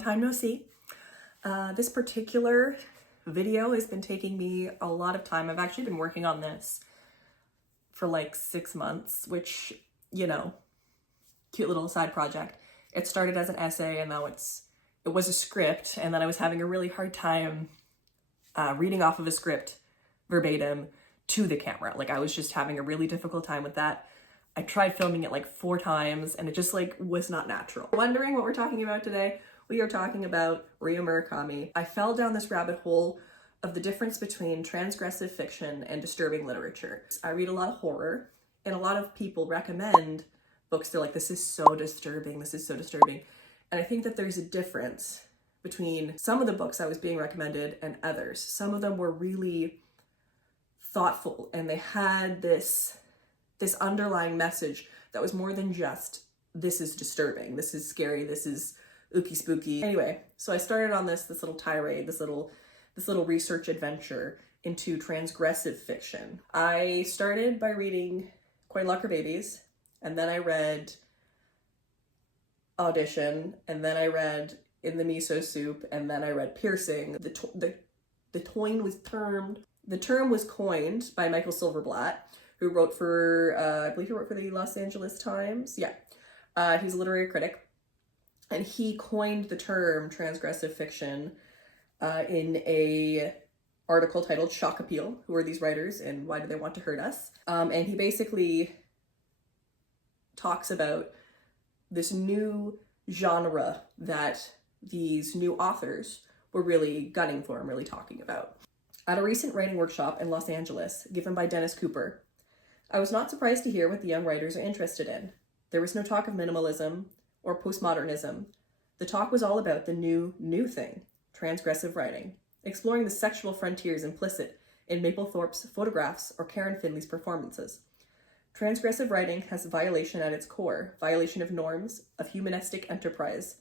time no see. This particular video has been taking me a lot of time. I've actually been working on this for like 6 months, which, you know, cute little side project. It started as an essay and now it was a script, and then I was having a really hard time reading off of a script verbatim to the camera. Like, I was just having a really difficult time with that. I tried filming it like 4 times and it just like was not natural. Wondering what we're talking about today? We are talking about Ryu Murakami. I fell down this rabbit hole of the difference between transgressive fiction and disturbing literature. I read a lot of horror, and a lot of people recommend books. They're like, this is so disturbing, this is so disturbing. And I think that there's a difference between some of the books I was being recommended and others. Some of them were really thoughtful and they had this underlying message that was more than just, this is disturbing, this is scary, this is ooky spooky. Anyway, so I started on this little tirade, this little research adventure into transgressive fiction. I started by reading Quite Locker Babies, and then I read Audition, and then I read In the Miso Soup, and then I read Piercing. The term was coined by Michael Silverblatt, who wrote for, I believe he wrote for the Los Angeles Times. Yeah, he's a literary critic. And he coined the term transgressive fiction in a article titled Shock Appeal. Who are these writers and why do they want to hurt us? And he basically talks about this new genre that these new authors were really gunning for and really talking about. At a recent writing workshop in Los Angeles, given by Dennis Cooper, I was not surprised to hear what the young writers are interested in. There was no talk of minimalism or postmodernism. The talk was all about the new thing, transgressive writing, exploring the sexual frontiers implicit in Mapplethorpe's photographs or Karen Finley's performances. Transgressive writing has violation at its core, violation of norms, of humanistic enterprise,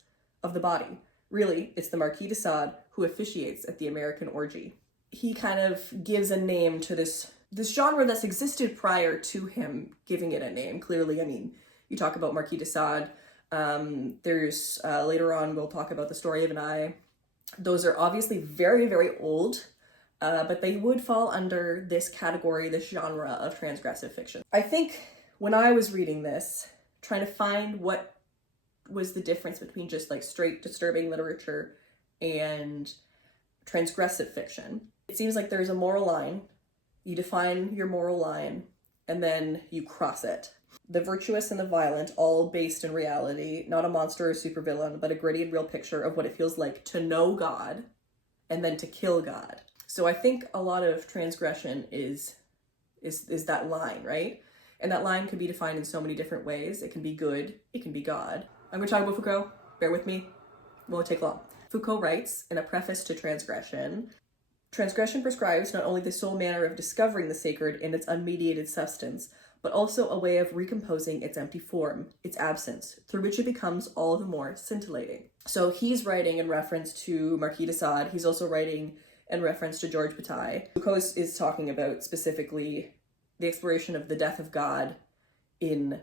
of the body. Really, it's the Marquis de Sade who officiates at the American orgy. He kind of gives a name to this genre that's existed prior to him giving it a name. Clearly, I mean, you talk about Marquis de Sade. There's later on we'll talk about The Story of an Eye. Those are obviously very, very old, but they would fall under this category, this genre of transgressive fiction. I think when I was reading this, trying to find what was the difference between just like straight disturbing literature and transgressive fiction, it seems like there's a moral line. You define your moral line and then you cross it. The virtuous and the violent, all based in reality, not a monster or supervillain, but a gritty and real picture of what it feels like to know God and then to kill God. So I think a lot of transgression is that line, right? And that line can be defined in so many different ways. It can be good, it can be God. I'm going to talk about Foucault. Bear with me. It won't take long. Foucault writes in a preface to Transgression, transgression prescribes not only the sole manner of discovering the sacred in its unmediated substance, but also a way of recomposing its empty form, its absence, through which it becomes all the more scintillating. So he's writing in reference to Marquis de Sade. He's also writing in reference to George Bataille. Foucault is talking about specifically the exploration of the death of God in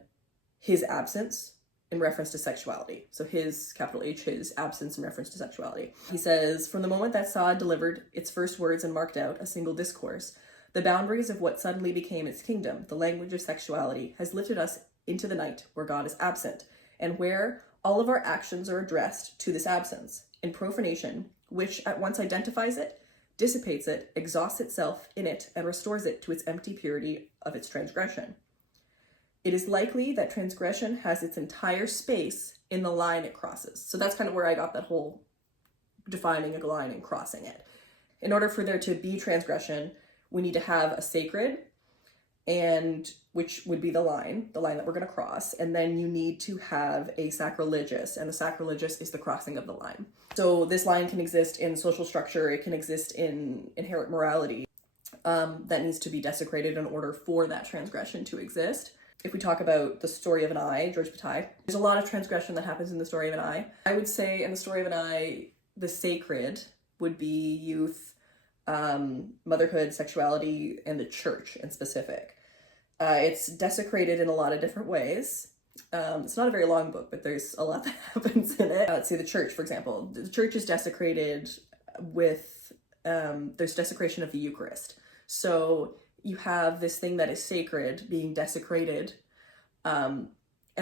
his absence in reference to sexuality. So his, capital H, his absence in reference to sexuality. He says, from the moment that Sade delivered its first words and marked out a single discourse, the boundaries of what suddenly became its kingdom, the language of sexuality, has lifted us into the night where God is absent, and where all of our actions are addressed to this absence, in profanation, which at once identifies it, dissipates it, exhausts itself in it, and restores it to its empty purity of its transgression. It is likely that transgression has its entire space in the line it crosses. So that's kind of where I got that whole defining a line and crossing it. In order for there to be transgression, we need to have a sacred, and which would be the line that we're going to cross. And then you need to have a sacrilegious, and the sacrilegious is the crossing of the line. So this line can exist in social structure. It can exist in inherent morality that needs to be desecrated in order for that transgression to exist. If we talk about The Story of an Eye, George Bataille, there's a lot of transgression that happens in The Story of an Eye. I would say in The Story of an Eye, the sacred would be youth, motherhood, sexuality, and the church in specific. It's desecrated in a lot of different ways. It's not a very long book, but there's a lot that happens in it. Let's say the church, for example. The church is desecrated with, there's desecration of the Eucharist. So you have this thing that is sacred being desecrated, and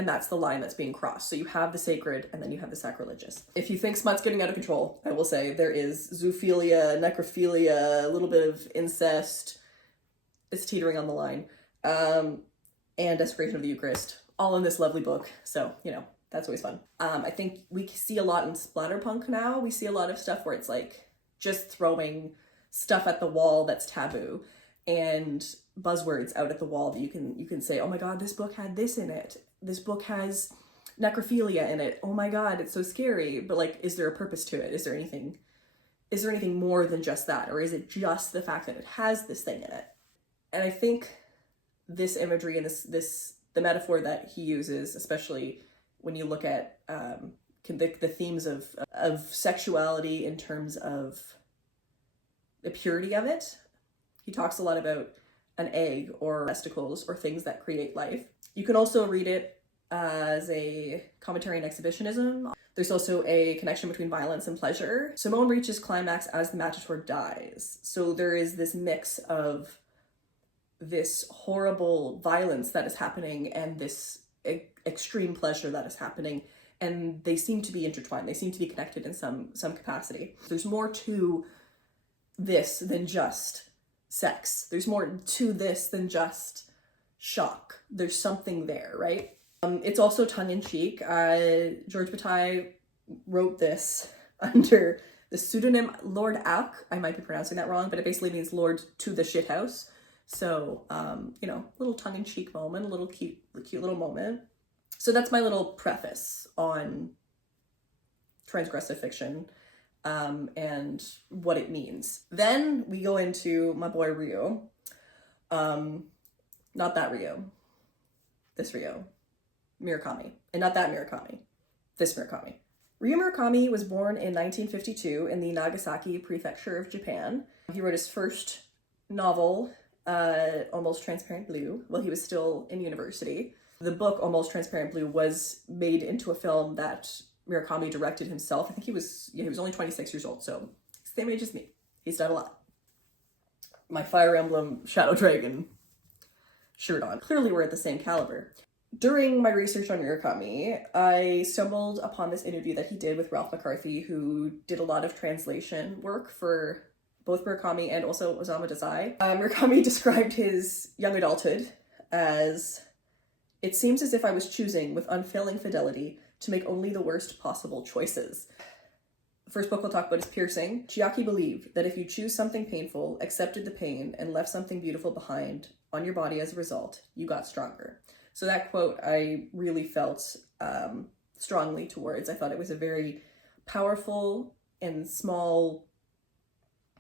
that's the line that's being crossed. So you have the sacred, and then you have the sacrilegious. If you think smut's getting out of control, I will say there is zoophilia, necrophilia, a little bit of incest. It's teetering on the line. And desecration of the Eucharist, all in this lovely book. So, you know, that's always fun. I think we see a lot in splatterpunk now. We see a lot of stuff where it's like just throwing stuff at the wall that's taboo and buzzwords out at the wall that you can say, oh my god, this book had this in it. This book has necrophilia in it. Oh my god, it's so scary. But like, is there a purpose to it? Is there anything more than just that? Or is it just the fact that it has this thing in it? And I think this imagery and the metaphor that he uses, especially when you look at the themes of sexuality in terms of the purity of it. He talks a lot about an egg or testicles or things that create life. You can also read it as a commentary on exhibitionism. There's also a connection between violence and pleasure. Simone reaches climax as the matador dies. So there is this mix of this horrible violence that is happening and this extreme pleasure that is happening, and they seem to be intertwined. They seem to be connected in some capacity. There's more to this than just sex. There's more to this than just shock. There's something there, right? It's also tongue-in-cheek. George Bataille wrote this under the pseudonym Lord Auk. I might be pronouncing that wrong, but it basically means Lord to the shithouse. So, you know, little tongue-in-cheek moment, a little cute little moment. So that's my little preface on transgressive fiction, and what it means. Then we go into my boy Ryu. Not that Ryu. This Ryu. Murakami. And not that Murakami. This Murakami. Ryu Murakami was born in 1952 in the Nagasaki prefecture of Japan. He wrote his first novel, Almost Transparent Blue, while he was still in university. The book Almost Transparent Blue was made into a film that Murakami directed himself. I think he was only 26 years old, so same age as me. He's done a lot. My Fire Emblem Shadow Dragon shirt on. Clearly we're at the same caliber. During my research on Murakami, I stumbled upon this interview that he did with Ralph McCarthy, who did a lot of translation work for both Murakami and also Osamu Dazai. Murakami described his young adulthood as, "It seems as if I was choosing with unfailing fidelity to make only the worst possible choices." The first book we'll talk about is Piercing. Chiaki believed that if you choose something painful, accepted the pain, and left something beautiful behind on your body as a result, you got stronger. So that quote I really felt strongly towards. I thought it was a very powerful and small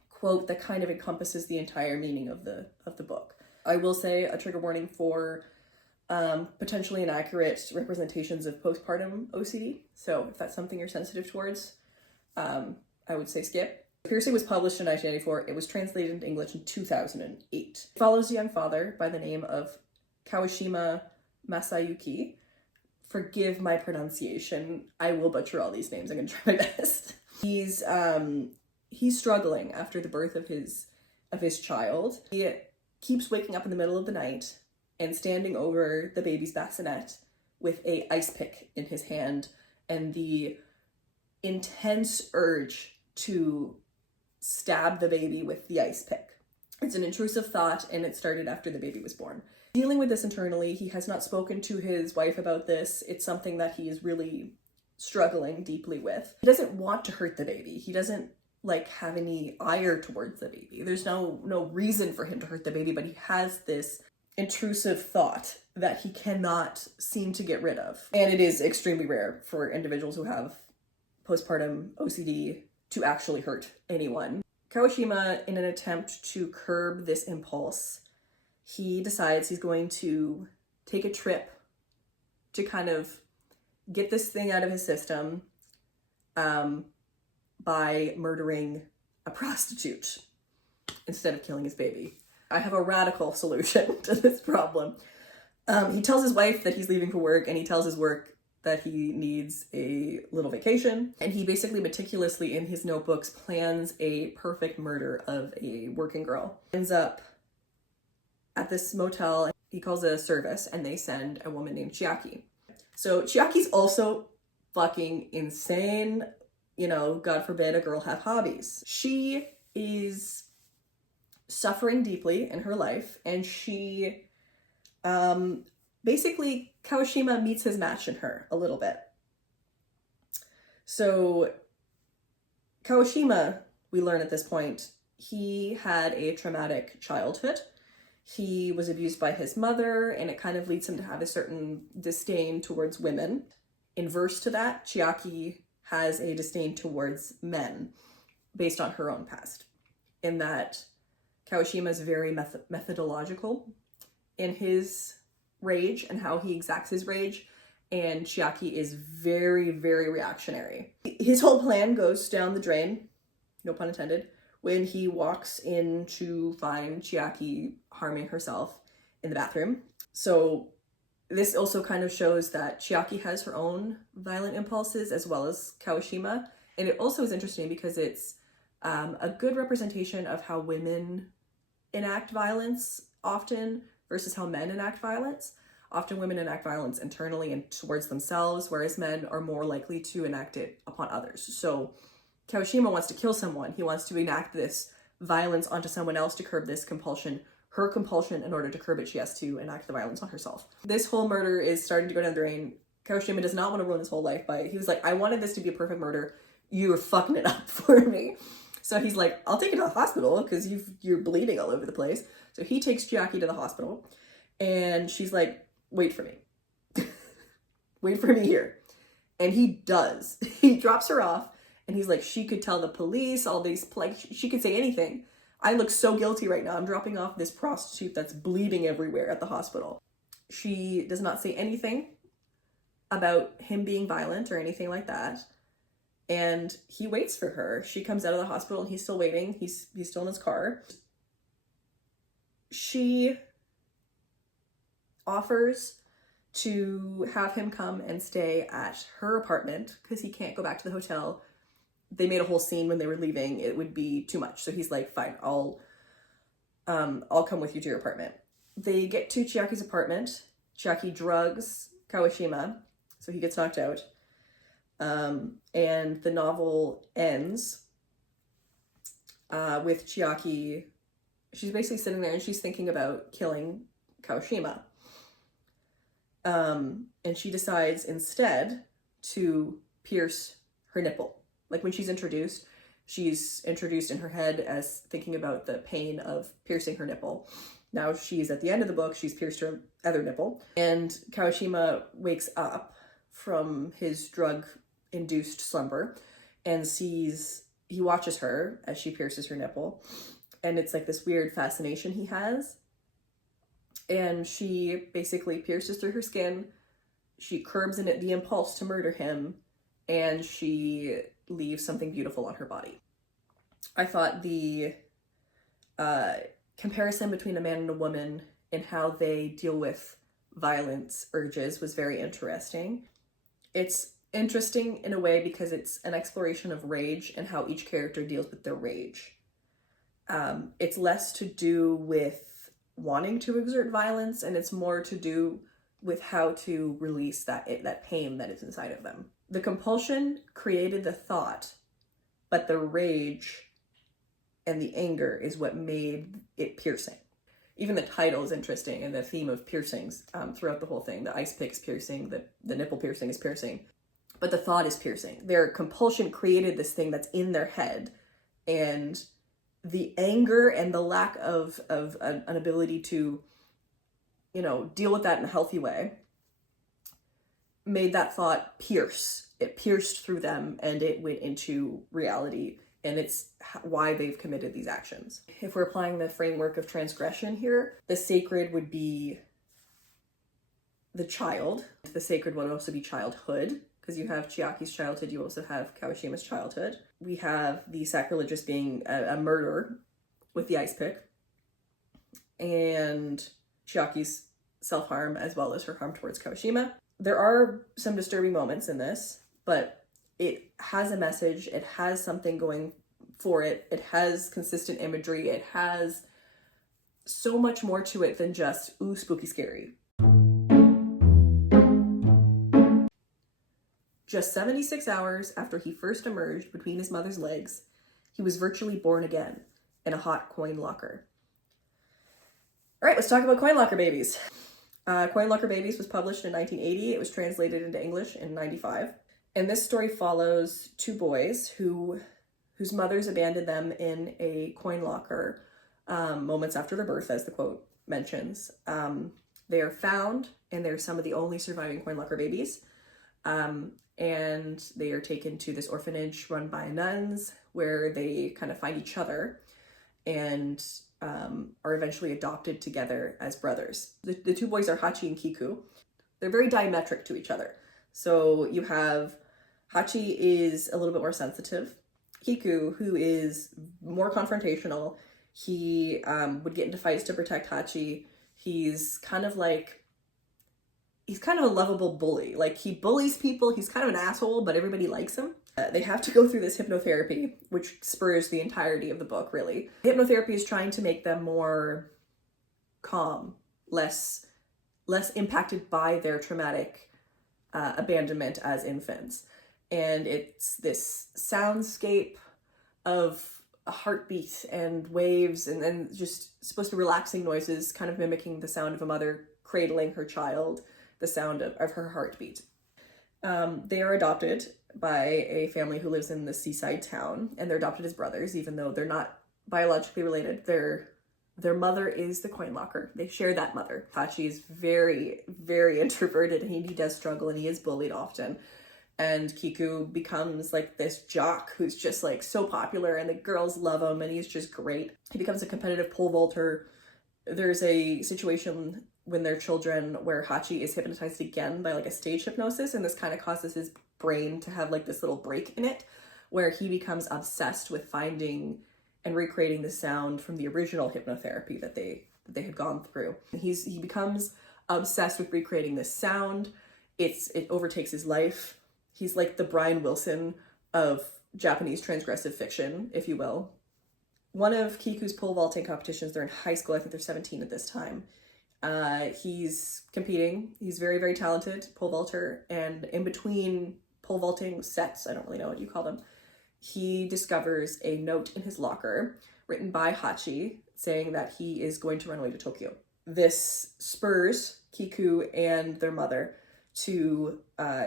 quote that kind of encompasses the entire meaning of the book. I will say a trigger warning for potentially inaccurate representations of postpartum OCD. So if that's something you're sensitive towards, I would say skip. Piercing was published in 1994. It was translated into English in 2008. It follows a young father by the name of Kawashima Masayuki. Forgive my pronunciation. I will butcher all these names. I'm gonna try my best. He's struggling after the birth of his child. He keeps waking up in the middle of the night and standing over the baby's bassinet with a ice pick in his hand and the intense urge to stab the baby with the ice pick. It's an intrusive thought, and it started after the baby was born. Dealing with this internally, he has not spoken to his wife about this. It's something that he is really struggling deeply with. He doesn't want to hurt the baby. He doesn't have any ire towards the baby. There's no reason for him to hurt the baby, but he has this intrusive thought that he cannot seem to get rid of. And it is extremely rare for individuals who have postpartum OCD to actually hurt anyone. Kawashima, in an attempt to curb this impulse, he decides he's going to take a trip to kind of get this thing out of his system by murdering a prostitute instead of killing his baby. I have a radical solution to this problem. He tells his wife that he's leaving for work, and he tells his work that he needs a little vacation. And he basically meticulously in his notebooks plans a perfect murder of a working girl. Ends up at this motel. He calls it a service, and they send a woman named Chiaki. So Chiaki's also fucking insane. You know, God forbid a girl have hobbies. She is suffering deeply in her life, and she basically Kawashima meets his match in her a little bit. So Kawashima, we learn at this point, he had a traumatic childhood. He was abused by his mother, and it kind of leads him to have a certain disdain towards women. Inverse to that, Chiaki has a disdain towards men based on her own past, in that Kawashima is very methodological in his rage and how he exacts his rage, and Chiaki is very, very reactionary. His whole plan goes down the drain, no pun intended, when he walks in to find Chiaki harming herself in the bathroom. So this also kind of shows that Chiaki has her own violent impulses as well as Kawashima. And it also is interesting because it's a good representation of how women enact violence often versus how men enact violence. Often women enact violence internally and towards themselves, whereas men are more likely to enact it upon others. So Kawashima wants to kill someone. He wants to enact this violence onto someone else to curb this compulsion. Her compulsion, in order to curb it, she has to enact the violence on herself. This whole murder is starting to go down the drain. Kawashima does not want to ruin his whole life by it. He was like, I wanted this to be a perfect murder. You were fucking it up for me. So he's like, I'll take you to the hospital because you're bleeding all over the place. So he takes Chiaki to the hospital, and she's like, wait for me. Wait for me here. And he does. He drops her off, and he's like, she could tell the police, all these, like, she could say anything. I look so guilty right now. I'm dropping off this prostitute that's bleeding everywhere at the hospital. She does not say anything about him being violent or anything like that. And he waits for her. She comes out of the hospital and he's still waiting. He's still in his car. She offers to have him come and stay at her apartment because he can't go back to the hotel. They made a whole scene when they were leaving. It would be too much. So he's like, fine, I'll come with you to your apartment. They get to Chiaki's apartment. Chiaki drugs Kawashima, so he gets knocked out. And the novel ends with Chiaki. She's basically sitting there and she's thinking about killing Kawashima. And she decides instead to pierce her nipple. Like when she's introduced in her head as thinking about the pain of piercing her nipple. Now she's at the end of the book, she's pierced her other nipple. And Kawashima wakes up from his drug-induced slumber and he watches her as she pierces her nipple. And it's like this weird fascination he has. And she basically pierces through her skin. She curbs in it the impulse to murder him. And she leaves something beautiful on her body. I thought the comparison between a man and a woman and how they deal with violence urges was very interesting. It's interesting in a way because it's an exploration of rage and how each character deals with their rage. It's less to do with wanting to exert violence, and it's more to do with how to release that pain that is inside of them. The compulsion created the thought, but the rage and the anger is what made it piercing. Even the title is interesting, and the theme of piercings throughout the whole thing. The ice pick's piercing, the nipple piercing is piercing, but the thought is piercing. Their compulsion created this thing that's in their head, and the anger and the lack of an ability to, deal with that in a healthy way made that thought pierce. It pierced through them and it went into reality, and it's why they've committed these actions. If we're applying the framework of transgression here, the sacred would be the child. The sacred would also be childhood, because you have Chiaki's childhood, you also have Kawashima's childhood. We have the sacrilegious being a murder with the ice pick, and Chiaki's self-harm as well as her harm towards Kawashima. There are some disturbing moments in this, but it has a message, it has something going for it, it has consistent imagery, it has so much more to it than just, ooh, spooky scary. Just 76 hours after he first emerged between his mother's legs, he was virtually born again in a hot coin locker. All right, let's talk about Coin Locker Babies. Coin Locker Babies was published in 1980. It was translated into English in 95. And this story follows two boys whose mothers abandoned them in a coin locker moments after their birth, as the quote mentions. They are found, and they're some of the only surviving coin locker babies. And they are taken to this orphanage run by nuns where they kind of find each other and are eventually adopted together as brothers. The two boys are Hachi and Kiku. They're very diametric to each other. So you have Hachi is a little bit more sensitive. Kiku, who is more confrontational, he would get into fights to protect Hachi. He's kind of a lovable bully. Like, he bullies people. He's kind of an asshole, but everybody likes him. They have to go through this hypnotherapy, which spurs the entirety of the book, really. Hypnotherapy is trying to make them more calm, less impacted by their traumatic abandonment as infants. And it's this soundscape of a heartbeat and waves and just supposed to be relaxing noises, kind of mimicking the sound of a mother cradling her child, the sound of her heartbeat. They are adopted by a family who lives in the seaside town, and they're adopted as brothers, even though they're not biologically related. Their mother is the coin locker. They share that mother. Hachi is very, very introverted, and he does struggle, and he is bullied often. And Kiku becomes like this jock who's just like so popular, and the girls love him, and he's just great. He becomes a competitive pole vaulter. There's a situation when they're children where Hachi is hypnotized again by like a stage hypnosis, and this kind of causes his brain to have like this little break in it where he becomes obsessed with finding and recreating the sound from the original hypnotherapy that they had gone through. He becomes obsessed with recreating this sound. It overtakes his life. He's like the Brian Wilson of Japanese transgressive fiction, if you will. One of Kiku's pole vaulting competitions, they're in high school, I think they're 17 at this time. He's competing. He's very, very talented pole vaulter. And in between pole vaulting sets, I don't really know what you call them, he discovers a note in his locker written by Hachi saying that he is going to run away to Tokyo. This spurs Kiku and their mother to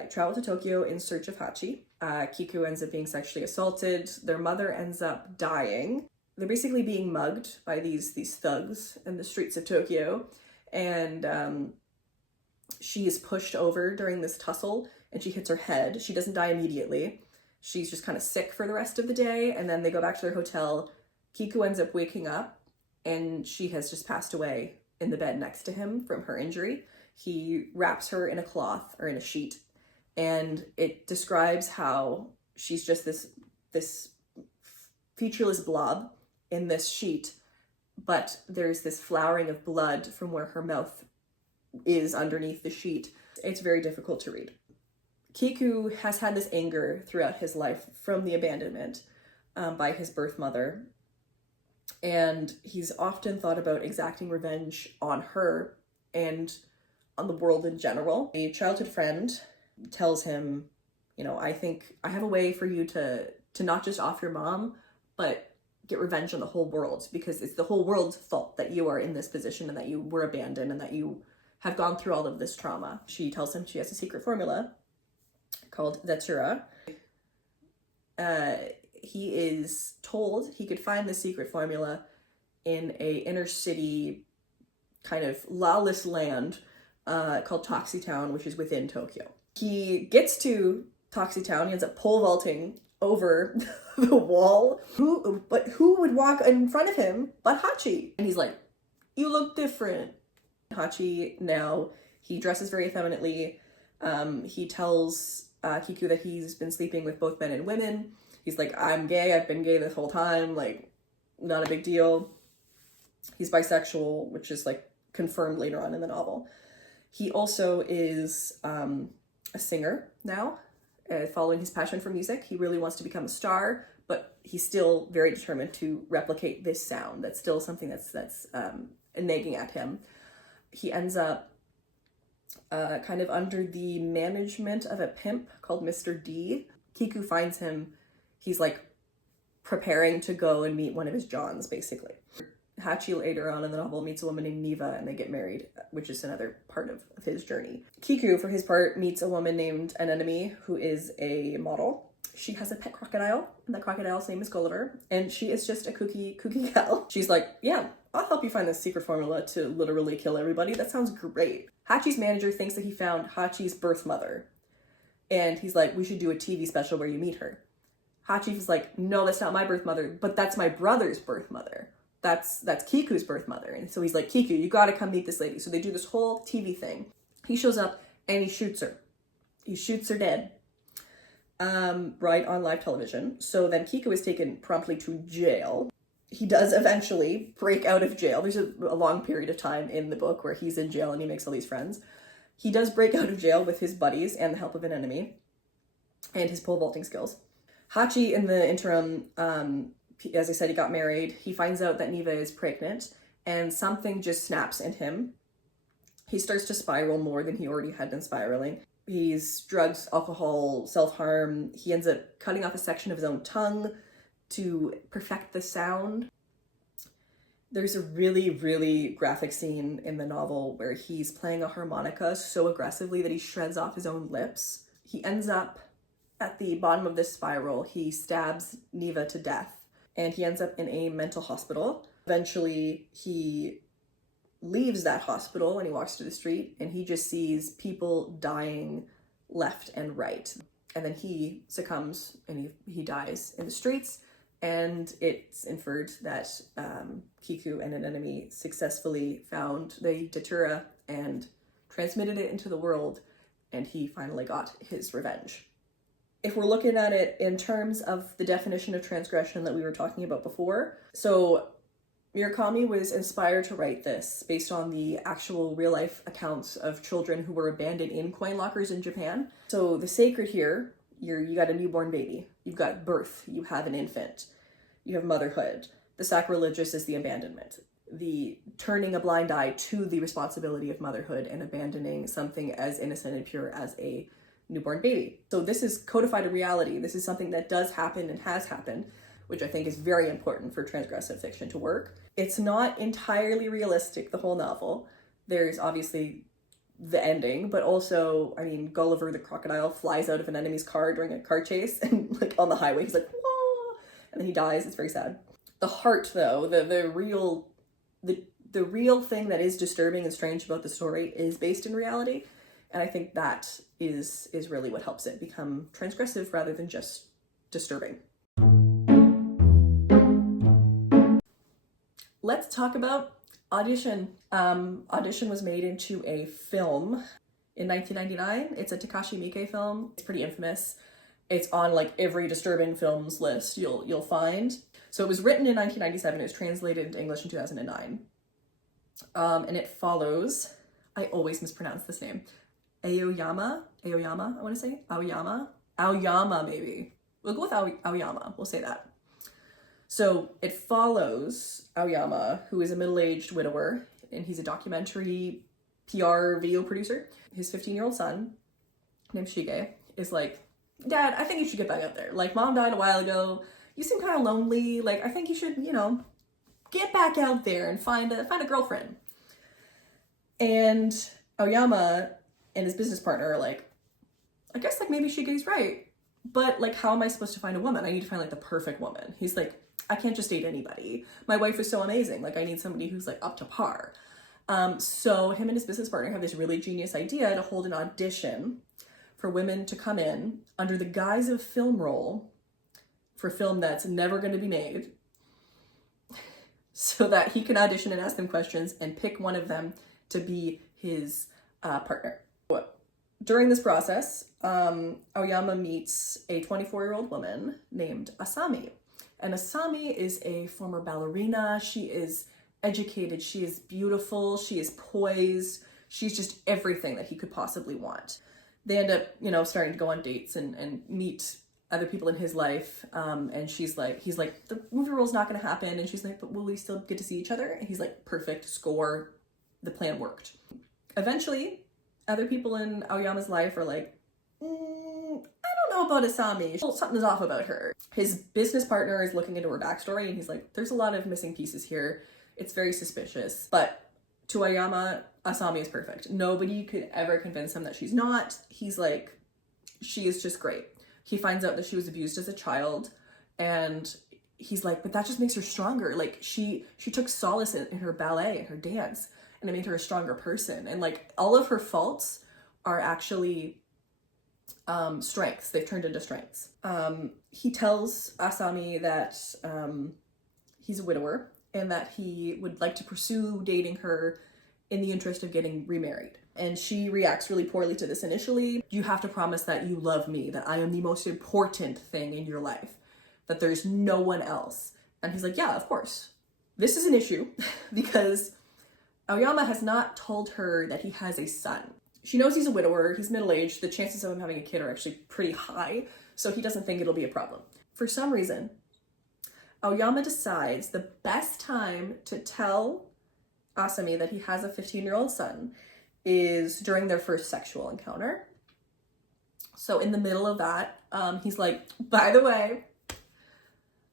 travel to Tokyo in search of Hachi. Kiku ends up being sexually assaulted. Their mother ends up dying. They're basically being mugged by these thugs in the streets of Tokyo. And she is pushed over during this tussle, and she hits her head. She doesn't die immediately. She's just kind of sick for the rest of the day, and then they go back to their hotel. Kiku ends up waking up, and she has just passed away in the bed next to him from her injury. He wraps her in a cloth, or in a sheet, and it describes how she's just this featureless blob in this sheet, but there's this flowering of blood from where her mouth is underneath the sheet. It's very difficult to read. Kiku has had this anger throughout his life from the abandonment by his birth mother, and he's often thought about exacting revenge on her and on the world in general. A childhood friend tells him, I think I have a way for you to not just off your mom, but get revenge on the whole world, because it's the whole world's fault that you are in this position and that you were abandoned and that you have gone through all of this trauma. She tells him she has a secret formula called Datura. He is told he could find the secret formula in a inner city kind of lawless land called Toxitown, which is within Tokyo. He gets to Toxitown, he ends up pole vaulting over the wall. Who would walk in front of him but Hachi? And he's like, you look different. Hachi now, he dresses very effeminately. He tells Kiku that he's been sleeping with both men and women. He's like, I'm gay, I've been gay this whole time, like, not a big deal. He's bisexual, which is like confirmed later on in the novel. He also is a singer now, following his passion for music. He really wants to become a star, but he's still very determined to replicate this sound. That's still something that's nagging at him. He ends up kind of under the management of a pimp called Mr. D. Kiku finds him. He's like preparing to go and meet one of his Johns, basically. Hachi later on in the novel meets a woman named Niva and they get married, which is another part of his journey. Kiku, for his part, meets a woman named Anemone, who is a model. She has a pet crocodile, and that crocodile's name is Gulliver, and she is just a kooky gal. She's like, yeah, I'll help you find the secret formula to literally kill everybody. That sounds great. Hachi's manager thinks that he found Hachi's birth mother, and he's like, we should do a TV special where you meet her. Hachi's like, no, that's not my birth mother, but that's my brother's birth mother. That's Kiku's birth mother. And so he's like, Kiku, you gotta come meet this lady. So they do this whole TV thing. He shows up and he shoots her. He shoots her dead. Right on live television. So then Kiku is taken promptly to jail. He does eventually break out of jail. There's a long period of time in the book where he's in jail and he makes all these friends. He does break out of jail with his buddies and the help of an enemy and his pole vaulting skills. Hachi, in the interim, as I said, he got married. He finds out that Niva is pregnant and something just snaps in him. He starts to spiral more than he already had been spiraling. He's drugs, alcohol, self-harm. He ends up cutting off a section of his own tongue to perfect the sound. There's a really, really graphic scene in the novel where he's playing a harmonica so aggressively that he shreds off his own lips. He ends up at the bottom of this spiral. He stabs Niva to death. And he ends up in a mental hospital. Eventually, he leaves that hospital and he walks to the street and he just sees people dying left and right. And then he succumbs and he dies in the streets. And it's inferred that Kiku and an enemy successfully found the datura and transmitted it into the world. And he finally got his revenge. If we're looking at it in terms of the definition of transgression that we were talking about before, so Murakami was inspired to write this based on the actual real-life accounts of children who were abandoned in coin lockers in Japan. So the sacred here, you got a newborn baby, you've got birth, you have an infant, you have motherhood. The sacrilegious is the abandonment, the turning a blind eye to the responsibility of motherhood and abandoning something as innocent and pure as a newborn baby. So this is codified a reality. This is something that does happen and has happened, which I think is very important for transgressive fiction to work. It's not entirely realistic, the whole novel. There's obviously the ending, but also, I mean, Gulliver the crocodile flies out of an enemy's car during a car chase and like on the highway, he's like, whoa, and then he dies. It's very sad. The heart though, the real thing that is disturbing and strange about the story is based in reality. And I think that is really what helps it become transgressive rather than just disturbing. Let's talk about Audition. Audition was made into a film in 1999. It's a Takashi Miike film. It's pretty infamous. It's on like every disturbing films list you'll find. So it was written in 1997. It was translated into English in 2009. And it follows, I always mispronounce this name, Aoyama, I want to say, Aoyama maybe. We'll go with Aoyama, we'll say that. So it follows Aoyama, who is a middle-aged widower, and he's a documentary PR video producer. His 15-year-old son, named Shige, is like, Dad, I think you should get back out there. Like, Mom died a while ago, you seem kind of lonely, like, I think you should, get back out there and find a girlfriend. And Aoyama and his business partner are like, I guess like maybe Shige's right, but like how am I supposed to find a woman? I need to find like the perfect woman. He's like, I can't just date anybody. My wife is so amazing. Like I need somebody who's like up to par. So him and his business partner have this really genius idea to hold an audition for women to come in under the guise of film role for film that's never going to be made, so that he can audition and ask them questions and pick one of them to be his partner. During this process, Aoyama meets a 24-year-old woman named Asami. And Asami is a former ballerina. She is educated. She is beautiful. She is poised. She's just everything that he could possibly want. They end up, you know, starting to go on dates and meet other people in his life. And he's like, the movie role's not going to happen. And she's like, but will we still get to see each other? And he's like, perfect, score. The plan worked. Eventually, other people in Aoyama's life are like, I don't know about Asami. Something's off about her. His business partner is looking into her backstory and he's like, there's a lot of missing pieces here. It's very suspicious. But to Aoyama, Asami is perfect. Nobody could ever convince him that she's not. He's like, she is just great. He finds out that she was abused as a child and he's like, but that just makes her stronger. Like she took solace in her ballet and her dance and it made her a stronger person. And like all of her faults are actually strengths. They've turned into strengths. He tells Asami that he's a widower and that he would like to pursue dating her in the interest of getting remarried. And she reacts really poorly to this initially. You have to promise that you love me, that I am the most important thing in your life, that there's no one else. And he's like, yeah, of course. This is an issue because Aoyama has not told her that he has a son. She knows he's a widower, he's middle-aged, the chances of him having a kid are actually pretty high, so he doesn't think it'll be a problem. For some reason, Aoyama decides the best time to tell Asami that he has a 15-year-old son is during their first sexual encounter. So in the middle of that, he's like, by the way,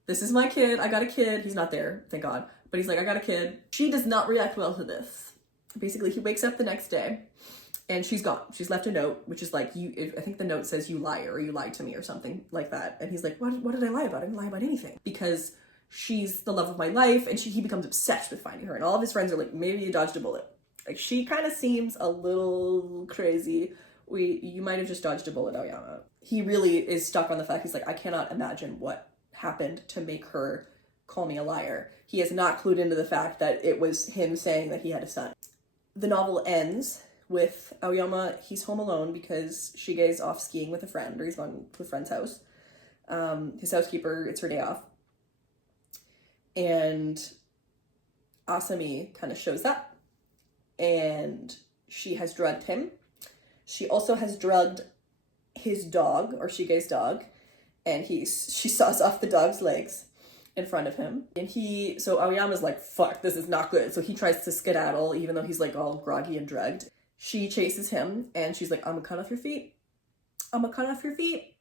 this is my kid, I got a kid. He's not there, thank God. But he's like, I got a kid. She does not react well to this. Basically, he wakes up the next day and she's gone. She's left a note, which is like, I think the note says, you liar, or you lied to me or something like that. And he's like, what did I lie about? I didn't lie about anything. Because she's the love of my life, and he becomes obsessed with finding her. And all of his friends are like, maybe you dodged a bullet. Like, she kind of seems a little crazy. You might have just dodged a bullet, Aoyama. He really is stuck on the fact, he's like, I cannot imagine what happened to make her call me a liar. He has not clued into the fact that it was him saying that he had a son. The novel ends with Aoyama, he's home alone because Shige's off skiing with a friend, or he's gone to a friend's house. His housekeeper, it's her day off. And Asami kind of shows up and she has drugged him. She also has drugged his dog, or Shige's dog, and she saws off the dog's legs in front of him. And so Aoyama's like, fuck, this is not good. So he tries to skedaddle, even though he's like all groggy and drugged. She chases him and she's like, I'm gonna cut off your feet. I'm gonna cut off your feet.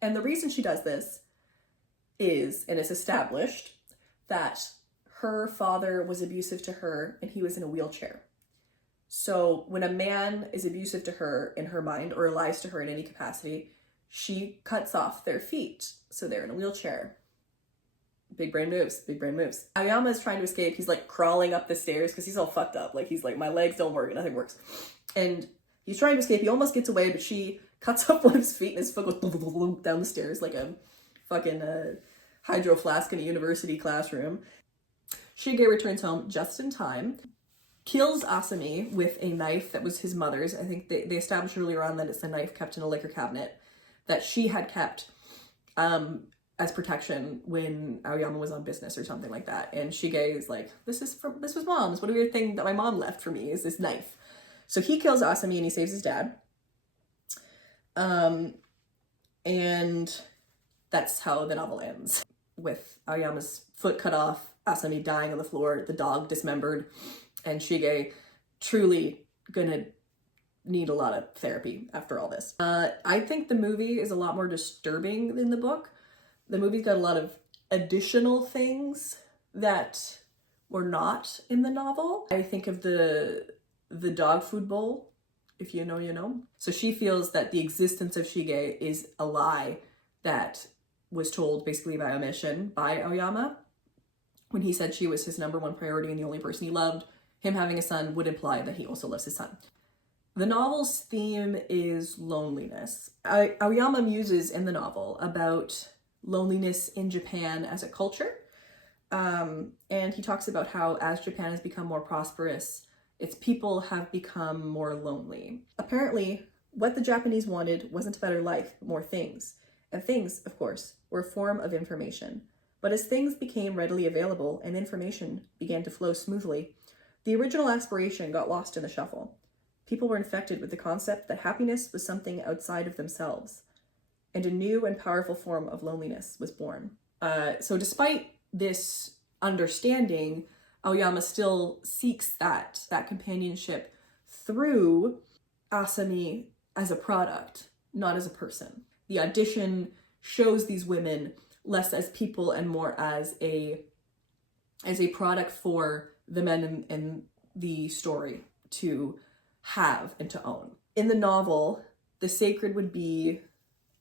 And the reason she does this is, and it's established, that her father was abusive to her and he was in a wheelchair. So when a man is abusive to her in her mind, or lies to her in any capacity, she cuts off their feet so they're in a wheelchair. Big brain moves, big brain moves. Aoyama is trying to escape. He's like crawling up the stairs because he's all fucked up. Like, he's like, my legs don't work, nothing works. And he's trying to escape. He almost gets away, but she cuts off one of his feet and his foot goes down the stairs like a fucking hydro flask in a university classroom. Shige returns home just in time, kills Asami with a knife that was his mother's. I think they established earlier on that it's a knife kept in a liquor cabinet that she had kept as protection when Aoyama was on business or something like that. And Shige is like, this was mom's. What a weird thing that my mom left for me is this knife. So he kills Asami and he saves his dad. And that's how the novel ends, with Aoyama's foot cut off, Asami dying on the floor, the dog dismembered, and Shige truly gonna need a lot of therapy after all this. I think the movie is a lot more disturbing than the book. The movie's got a lot of additional things that were not in the novel. I think of the dog food bowl, if you know, you know. So she feels that the existence of Shige is a lie that was told basically by omission by Aoyama. When he said she was his number one priority and the only person he loved, him having a son would imply that he also loves his son. The novel's theme is loneliness. Aoyama muses in the novel about loneliness in Japan as a culture. And he talks about how as Japan has become more prosperous, its people have become more lonely. Apparently, what the Japanese wanted wasn't a better life, but more things. And things, of course, were a form of information. But as things became readily available and information began to flow smoothly, the original aspiration got lost in the shuffle. People were infected with the concept that happiness was something outside of themselves, and a new and powerful form of loneliness was born. So despite this understanding, Aoyama still seeks that companionship through Asami as a product, not as a person. The audition shows these women less as people and more as a product for the men in the story to have and to own. In the novel, the sacred would be,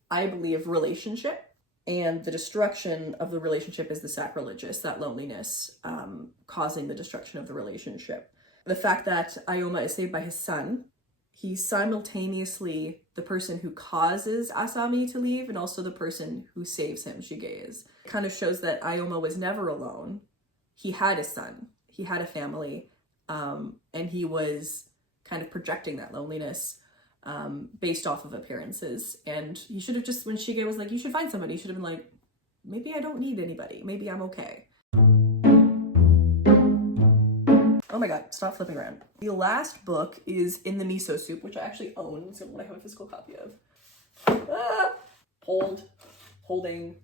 I believe, relationship, and the destruction of the relationship is the sacrilegious, that loneliness causing the destruction of the relationship. The fact that Aoyama is saved by his son, he's simultaneously the person who causes Asami to leave and also the person who saves him, Shige is. It kind of shows that Aoyama was never alone. He had a son, he had a family, and he was kind of projecting that loneliness based off of appearances. And he should have just, when Shige was like, you should find somebody, he should have been like, maybe I don't need anybody, maybe I'm okay. Oh my god, stop flipping around. The last book is In the Miso Soup, which I actually own. It's the one I have a physical copy of. Holding.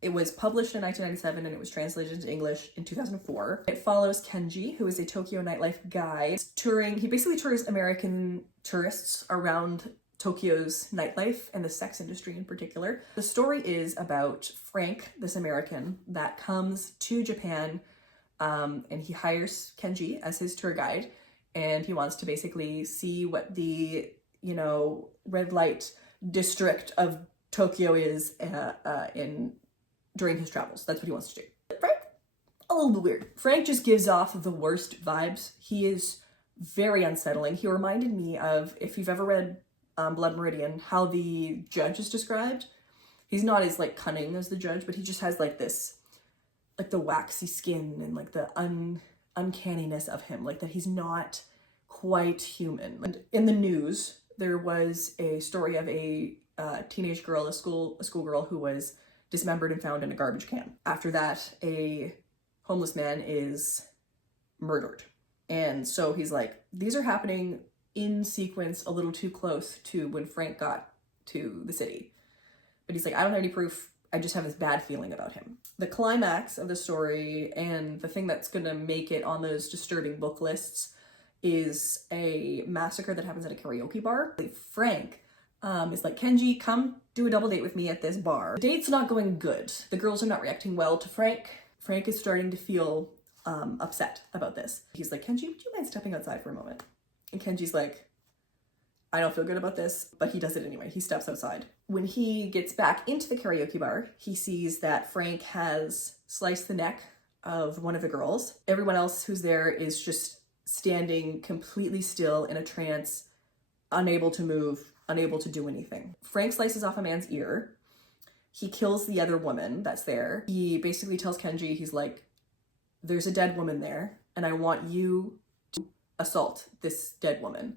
It was published in 1997 and it was translated into English in 2004. It follows Kenji, who is a Tokyo nightlife guide, touring. He basically tours American tourists around Tokyo's nightlife and the sex industry in particular. The story is about Frank, this American, that comes to Japan and he hires Kenji as his tour guide, and he wants to basically see what the, red light district of Tokyo is during his travels. That's what he wants to do. Frank, a little bit weird. Frank just gives off the worst vibes. He is very unsettling. He reminded me of, if you've ever read Blood Meridian, how the judge is described. He's not as cunning as the judge, but he just has this, the waxy skin and the uncanniness of him, that he's not quite human. And in the news, there was a story of a teenage girl, a schoolgirl who was dismembered and found in a garbage can. After that, a homeless man is murdered. And so he's like, these are happening in sequence a little too close to when Frank got to the city. But he's like, I don't have any proof. I just have this bad feeling about him. The climax of the story and the thing that's gonna make it on those disturbing book lists is a massacre that happens at a karaoke bar. Frank is like, Kenji, come do a double date with me at this bar. The date's not going good. The girls are not reacting well to Frank. Frank is starting to feel upset about this. He's like, Kenji, would you mind stepping outside for a moment? And Kenji's like, I don't feel good about this, but he does it anyway. He steps outside. When he gets back into the karaoke bar, he sees that Frank has sliced the neck of one of the girls. Everyone else who's there is just standing completely still in a trance, unable to move, unable to do anything. Frank slices off a man's ear. He kills the other woman that's there. He basically tells Kenji, he's like, there's a dead woman there, and I want you to assault this dead woman.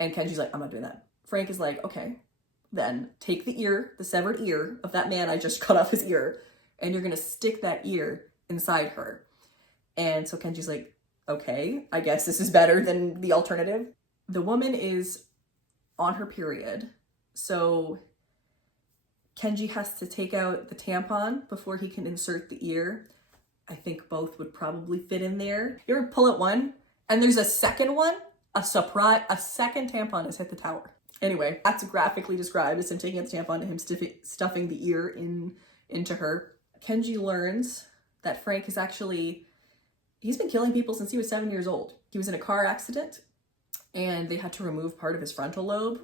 And Kenji's like, I'm not doing that. Frank is like, okay, then take the ear, the severed ear of that man I just cut off his ear, and you're gonna stick that ear inside her. And so Kenji's like, okay, I guess this is better than the alternative. The woman is on her period, so Kenji has to take out the tampon before he can insert the ear. I think both would probably fit in there. You ever pull at one, and there's a second one? A surprise, a second tampon has hit the tower. Anyway, that's graphically described as him taking out the tampon and him stuffing the ear into her. Kenji learns that Frank is actually, he's been killing people since he was 7 years old. He was in a car accident and they had to remove part of his frontal lobe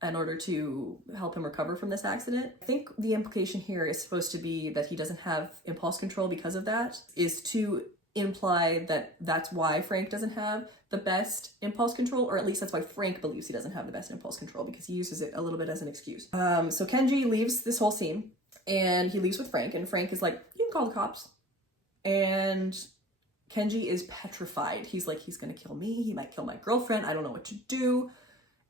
in order to help him recover from this accident. I think the implication here is supposed to be that he doesn't have impulse control because of that, is to imply that that's why Frank doesn't have the best impulse control, or at least that's why Frank believes he doesn't have the best impulse control, because he uses it a little bit as an excuse. So Kenji leaves this whole scene and he leaves with Frank, and Frank is like, you can call the cops. And Kenji is petrified. He's like, he's gonna kill me, he might kill my girlfriend, I don't know what to do.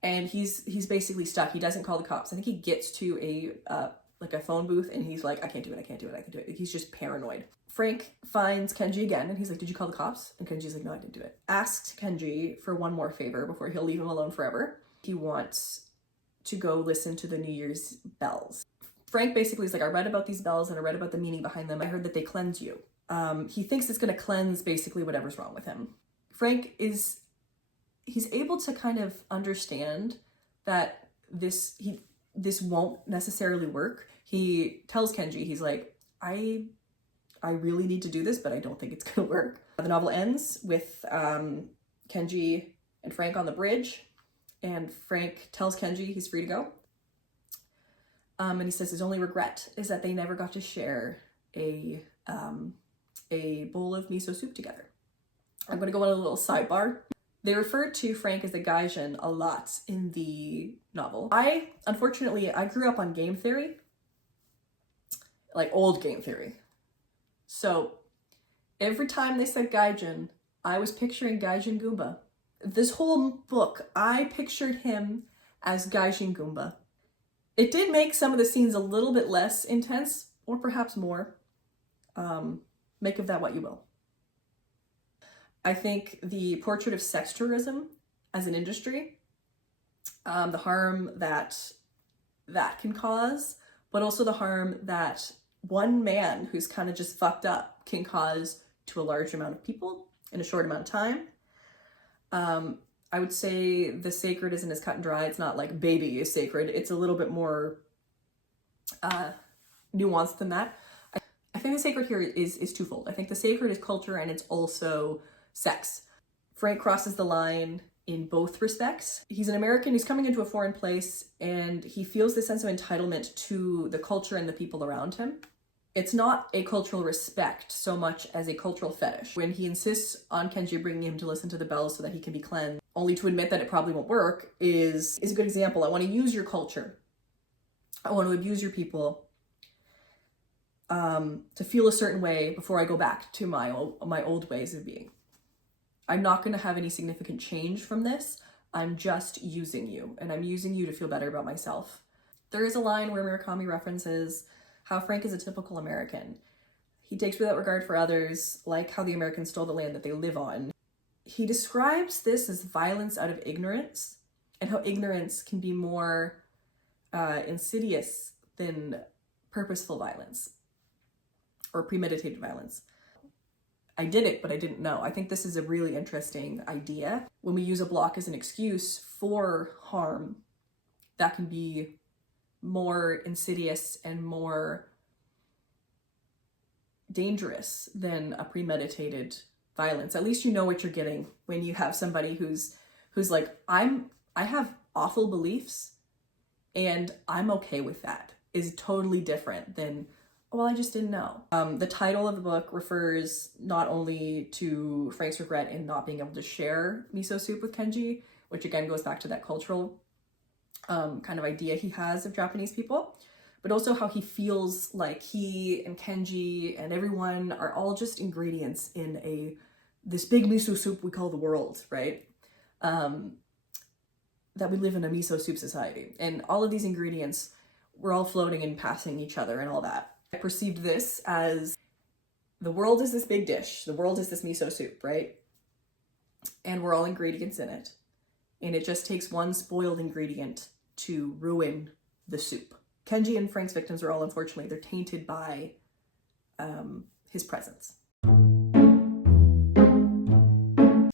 And he's basically stuck. He doesn't call the cops. I think he gets to a phone booth and he's like, I can't do it. He's just paranoid. Frank finds Kenji again, and he's like, did you call the cops? And Kenji's like, no, I didn't do it. Asks Kenji for one more favor before he'll leave him alone forever. He wants to go listen to the New Year's bells. Frank basically is like, I read about these bells and I read about the meaning behind them. I heard that they cleanse you. He thinks it's going to cleanse basically whatever's wrong with him. Frank he's able to kind of understand that this won't necessarily work. He tells Kenji, he's like, I really need to do this, but I don't think it's going to work. The novel ends with Kenji and Frank on the bridge, and Frank tells Kenji he's free to go. And he says his only regret is that they never got to share a bowl of miso soup together. I'm going to go on a little sidebar. They refer to Frank as the Gaijin a lot in the novel. Unfortunately, I grew up on game theory, like old game theory. So every time they said Gaijin, I was picturing Gaijin Goomba. This whole book, I pictured him as Gaijin Goomba. It did make some of the scenes a little bit less intense, or perhaps more. Make of that what you will. I think the portrait of sex tourism as an industry, the harm that can cause, but also the harm that one man who's kind of just fucked up can cause to a large amount of people in a short amount of time. I would say the sacred isn't as cut and dry. It's not like baby is sacred. It's a little bit more nuanced than that. I think the sacred here is twofold. I think the sacred is culture and it's also sex. Frank crosses the line in both respects. He's an American who's coming into a foreign place and he feels this sense of entitlement to the culture and the people around him. It's not a cultural respect so much as a cultural fetish. When he insists on Kenji bringing him to listen to the bells so that he can be cleansed, only to admit that it probably won't work, is a good example. I want to use your culture. I want to abuse your people to feel a certain way before I go back to my old ways of being. I'm not going to have any significant change from this. I'm just using you, and I'm using you to feel better about myself. There is a line where Murakami references how Frank is a typical American. He takes without regard for others, like how the Americans stole the land that they live on. He describes this as violence out of ignorance, and how ignorance can be more insidious than purposeful violence or premeditated violence. I did it, but I didn't know. I think this is a really interesting idea. When we use a block as an excuse for harm, that can be more insidious and more dangerous than a premeditated violence. At least you know what you're getting when you have somebody who's like, I have awful beliefs and I'm okay with that, is totally different than, well, I just didn't know. The title of the book refers not only to Frank's regret in not being able to share miso soup with Kenji, which again goes back to that cultural kind of idea he has of Japanese people, but also how he feels like he and Kenji and everyone are all just ingredients in this big miso soup we call the world, right? That we live in a miso soup society. And all of these ingredients, we're all floating and passing each other and all that. I perceived this as the world is this big dish. The world is this miso soup, right? And we're all ingredients in it. And it just takes one spoiled ingredient to ruin the soup. Kenji and Frank's victims are all, unfortunately, they're tainted by his presence.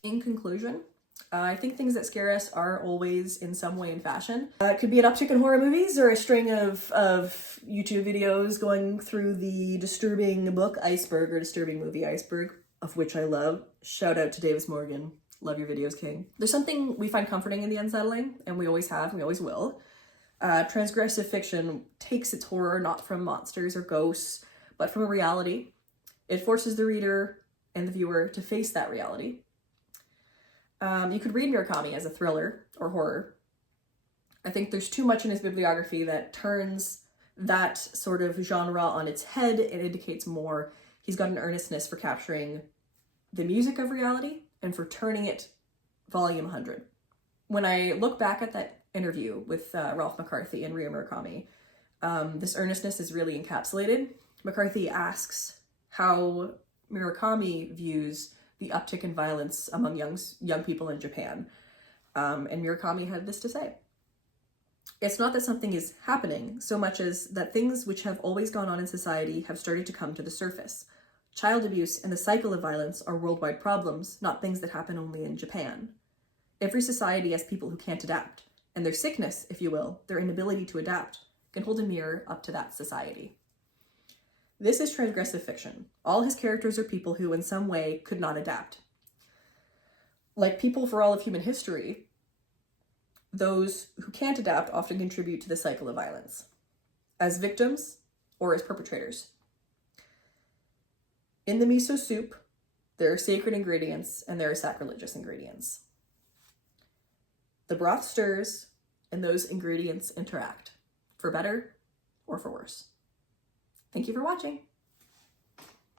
In conclusion, I think things that scare us are always in some way in fashion. It could be an uptick in horror movies or a string of YouTube videos going through the disturbing book Iceberg or disturbing movie Iceberg, of which I love. Shout out to Davis Morgan. Love your videos, King. There's something we find comforting in the unsettling, and we always have, and we always will. Transgressive fiction takes its horror not from monsters or ghosts, but from a reality. It forces the reader and the viewer to face that reality. You could read Murakami as a thriller or horror. I think there's too much in his bibliography that turns that sort of genre on its head. It indicates more. He's got an earnestness for capturing the music of reality and for turning it volume 100. When I look back at that interview with Ralph McCarthy and Ryu Murakami, this earnestness is really encapsulated. McCarthy asks how Murakami views the uptick in violence among young people in Japan. And Murakami had this to say. It's not that something is happening so much as that things which have always gone on in society have started to come to the surface. Child abuse and the cycle of violence are worldwide problems, not things that happen only in Japan. Every society has people who can't adapt, and their sickness, if you will, their inability to adapt, can hold a mirror up to that society. This is transgressive fiction. All his characters are people who in some way could not adapt. Like people for all of human history, those who can't adapt often contribute to the cycle of violence, as victims or as perpetrators. In the miso soup, there are sacred ingredients and there are sacrilegious ingredients. The broth stirs and those ingredients interact, for better or for worse. Thank you for watching.